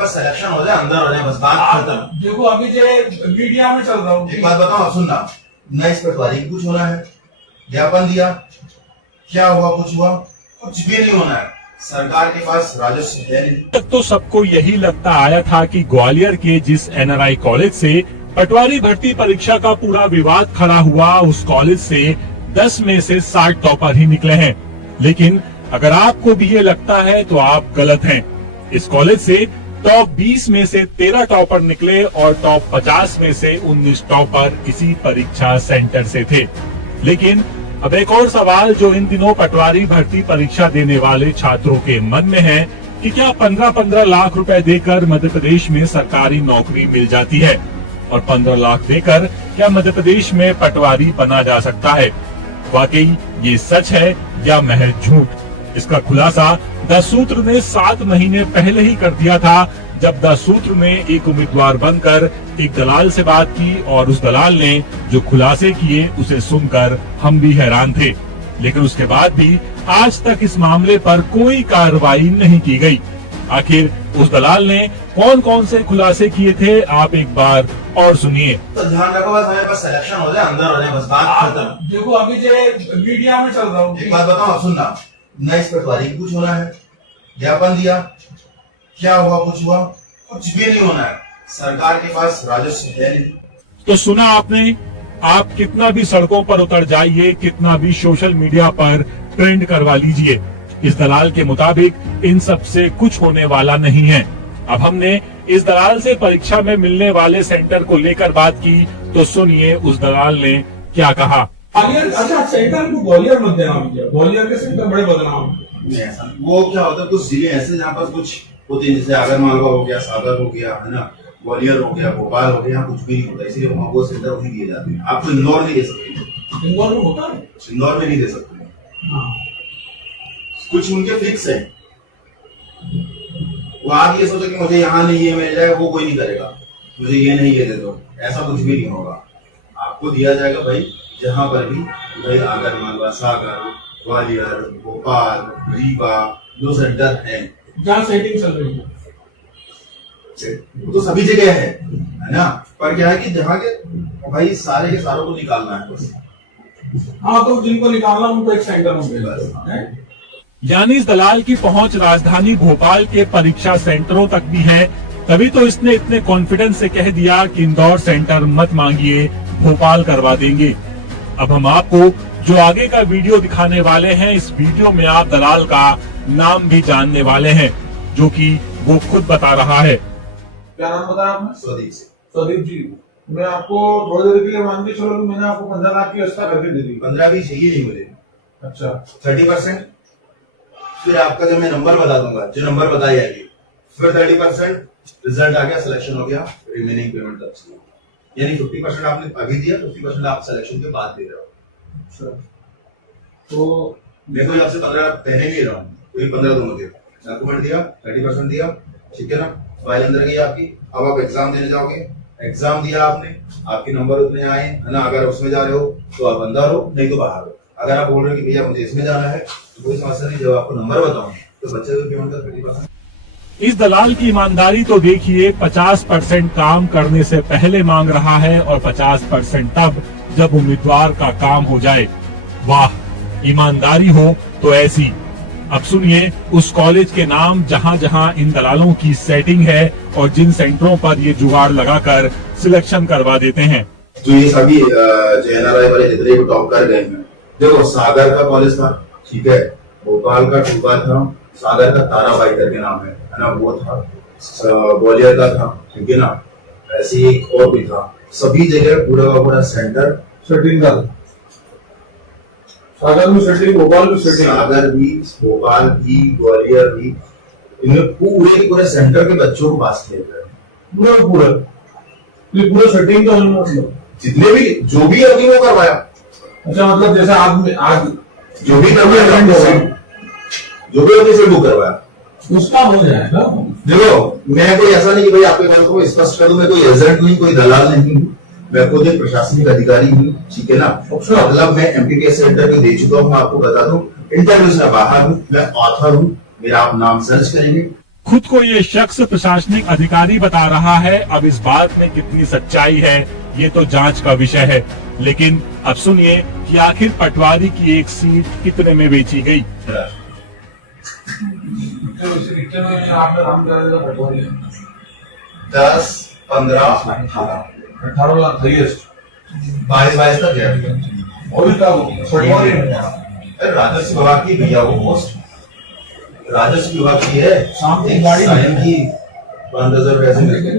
बस सिलेक्शन हो जाए, अंदर हो जाए, बस बात खत्म। देखो अभी जो मीडिया में चल रहा हूँ। एक बात बताओ, सुनना, न इस पटवारी की कुछ होना है, ज्ञापन दिया, क्या हुआ, कुछ हुआ, कुछ भी नहीं होना है। सरकार के पास राजस्व है नहीं। तक तो सबको यही लगता आया था कि ग्वालियर के जिस एनआरआई कॉलेज से पटवारी भर्ती परीक्षा का पूरा विवाद खड़ा हुआ, उस कॉलेज से 10 में से 60 टॉपर ही निकले हैं। लेकिन अगर आपको भी ये लगता है तो आप गलत हैं। इस कॉलेज से टॉप 20 में से 13 टॉपर निकले और टॉप 50 में से 19 टॉपर इसी परीक्षा सेंटर से थे। लेकिन अब एक और सवाल जो इन दिनों पटवारी भर्ती परीक्षा देने वाले छात्रों के मन में है कि क्या 15-15 लाख रुपए देकर मध्य प्रदेश में सरकारी नौकरी मिल जाती है, और 15 लाख देकर क्या मध्य प्रदेश में पटवारी बना जा सकता है? वाकई ये सच है या महज झूठ? इसका खुलासा द सूत्र ने 7 महीने पहले ही कर दिया था, जब द सूत्र ने एक उम्मीदवार बनकर एक दलाल से बात की और उस दलाल ने जो खुलासे किए उसे सुनकर हम भी हैरान थे। लेकिन उसके बाद भी आज तक इस मामले पर कोई कार्रवाई नहीं की गई। आखिर उस दलाल ने कौन कौन से खुलासे किए थे, आप एक बार और सुनिए। तो ध्यान रखो, बस हमें बस सिलेक्शन हो जाए, अंदर हो जाए, बस बात खत्म। देखो अभी जो मीडिया में चल रहा हूँ। एक बात बताओ, सुनना, न इस पटवारी की कुछ होना है, ज्ञापन दिया, क्या हुआ, कुछ हुआ, कुछ भी नहीं होना है। सरकार के पास राजस्व है नहीं। तो सुना आपने, आप कितना भी सड़कों पर उतर जाइए, कितना भी सोशल मीडिया पर ट्रेंड करवा लीजिए, इस दलाल के मुताबिक इन सब से कुछ होने वाला नहीं है। अब हमने इस दलाल से परीक्षा में मिलने वाले सेंटर को लेकर बात की, तो सुनिए उस दलाल ने क्या कहा। ग्वालियर, अच्छा सेंटर को ग्वालियर मत देना भैया, ग्वालियर के सेंटर बड़े बदनाम है। ऐसा वो क्या होता है, कुछ जिले ऐसे जहाँ पर कुछ होते हैं, जैसे आगर मालवा हो गया, सागर हो गया, है ना, ग्वालियर हो गया, भोपाल हो गया, यहाँ कुछ भी नहीं होता, इसलिए वहाँ वो सेंटर वहीं दिए जाते हैं। आपको इंदौर नहीं दे सकते, इंदौर में होता है, इंदौर में नहीं दे सकते। हाँ। कुछ उनके फिक्स है, वो आप ये सोचो कि मुझे यहाँ नहीं ये मिल जाएगा, वो कोई नहीं करेगा। मुझे ये नहीं ये दे दो, ऐसा कुछ भी नहीं होगा। आपको दिया जाएगा भाई जहां पर भी, भाई आगर मालवा, सागर, ग्वालियर, भोपाल, रीवा, जो सेंटर है जहाँ सेटिंग चल रही है, वो तो सभी जगह है ना। पर क्या है कि जहाँ के भाई सारे के सारों को निकालना है बस। हाँ, तो जिनको निकालना उनको एक सेंटर में भेजना है। यानी इस दलाल की पहुंच राजधानी भोपाल के परीक्षा सेंटरों तक भी है, तभी तो इसने इतने कॉन्फिडेंस से कह दिया कि इंदौर सेंटर मत मांगिए, भोपाल करवा देंगे। अब हम आपको जो आगे का वीडियो दिखाने वाले हैं, इस वीडियो में आप दलाल का नाम भी जानने वाले हैं, जो कि वो खुद बता रहा है। क्या नाम बताया आपने? स्वदेश से। स्वदीप जी, मैं आपको थोड़ी देर के लिए मान के चलो कि मैंने आपको 15 लाख की व्यवस्था करके दे दी। 15 भी चाहिए नहीं मुझे। अच्छा, 30%, फिर आपका जब मैं नंबर बता दूंगा, जो नंबर बताई जाएगी, फिर 30% रिजल्ट आ गया, सिलेक्शन हो गया, रिमेनिंग पेमेंट तब चाहिए। यानी 50% आपने अभी दिया, 50% आप सिलेक्शन के बाद दे रहे हो। अच्छा, तो मैं कोई आपसे 15 पहले नहीं रहा हूँ, कोई 15 दोनों दे, डॉक्यूमेंट दिया, 30% दिया, ठीक है ना, फाइल अंदर गई आपकी। अब आप एग्जाम देने जाओगे, एग्जाम दिया आपने, आपके नंबर उतने आए, है ना, अगर उसमें जा रहे हो तो आप अंदर हो, नहीं तो बाहर हो। अगर आप बोल रहे हो कि भैया मुझे इसमें जाना है, तो कोई समस्या नहीं, जब आपको नंबर बताऊं तो बच्चे को पेमेंट का 30%। इस दलाल की ईमानदारी तो देखिए, 50% काम करने से पहले मांग रहा है और 50% तब जब उम्मीदवार का काम हो जाए। वाह, ईमानदारी हो तो ऐसी। अब सुनिए उस कॉलेज के नाम जहां जहां इन दलालों की सेटिंग है और जिन सेंटरों पर ये जुगाड़ लगाकर सिलेक्शन करवा देते हैं। जो ये सभी जो एनआरआई वाले जितने भी टॉप कर गए हैं, देखो सागर का कॉलेज था, ठीक है, भोपाल का टूबा था, सागर का ताराबाई करके नाम है ना, वो था, ग्वालियर का था, ठीक है ना, ऐसे एक और भी था। सभी जगह पूरा का पूरा सेंटर सेटिंग का, सागर में सेटिंग, भोपाल में सेटिंग, सागर भी, भोपाल भी, ग्वालियर भी, इनमें पूरे पूरे सेंटर के बच्चों को पास किया गया, पूरा सेटिंग का मतलब जितने भी जो भी अभी वो करवाया। अच्छा, मतलब जैसे आज जो भी अपने से बुक करवाया उसका हो जाएगा। देखो, मैं कोई ऐसा नहीं कि भाई आपके बात को स्पष्ट कर दूं, मैं कोई एजेंट नहीं, कोई दलाल नहीं हूँ, मैं खुद एक प्रशासनिक अधिकारी हूँ, ठीक है ना। मतलब मैं एमटीटीएस सेंटर में दे चुका हूँ, आपको बता दूं, इंटरव्यू से बाहर हूँ, मैं ऑथर हूँ, मेरा आप नाम सर्च करेंगे खुद को ये शख्स प्रशासनिक अधिकारी बता रहा है। अब इस बात में कितनी सच्चाई है ये तो जांच का विषय है। लेकिन अब सुनिए कि आखिर पटवारी की एक सीट कितने में बेची गई। पिक्चर में आपने नाम क्या है पटवारी 10, 15, 18, 18 लाख हाईएस्ट 22 तक है। और क्या पटवारी अरे राजस्व विभाग की भैया वो पोस्ट राजस्व विभाग की है। शाम की एक गाड़ी सायन की 15,000 पैसे मिलते।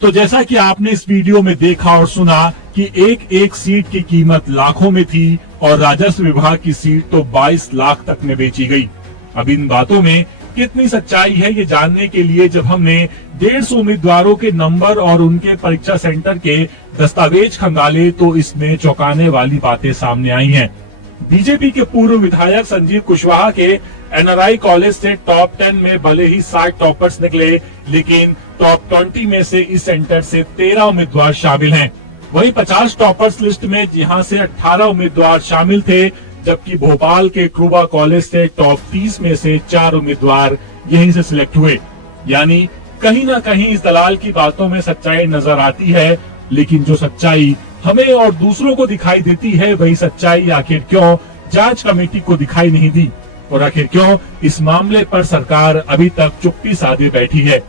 तो जैसा कि आपने इस वीडियो में देखा और सुना कि एक एक सीट की कीमत लाखों में थी और राजस्व विभाग की सीट तो 22 लाख तक में बेची गई। अब इन बातों में कितनी सच्चाई है ये जानने के लिए जब हमने 150 उम्मीदवारों के नंबर और उनके परीक्षा सेंटर के दस्तावेज खंगाले तो इसमें चौंकाने वाली बातें सामने आई हैं। बीजेपी के पूर्व विधायक संजीव कुशवाहा के एनआरआई कॉलेज से टॉप 10 में भले ही 60 टॉपर्स निकले, लेकिन टॉप 20 में से इस सेंटर से 13 उम्मीदवार शामिल हैं। वहीं 50 टॉपर्स लिस्ट में जहां से 18 उम्मीदवार शामिल थे, जबकि भोपाल के क्रूबा कॉलेज से टॉप 30 में से 4 उम्मीदवार यहीं से सिलेक्ट हुए। यानी कहीं ना कहीं इस दलाल की बातों में सच्चाई नजर आती है, लेकिन जो सच्चाई हमें और दूसरों को दिखाई देती है वही सच्चाई आखिर क्यों जांच कमेटी को दिखाई नहीं दी और आखिर क्यों इस मामले पर सरकार अभी तक चुप्पी साधे बैठी है।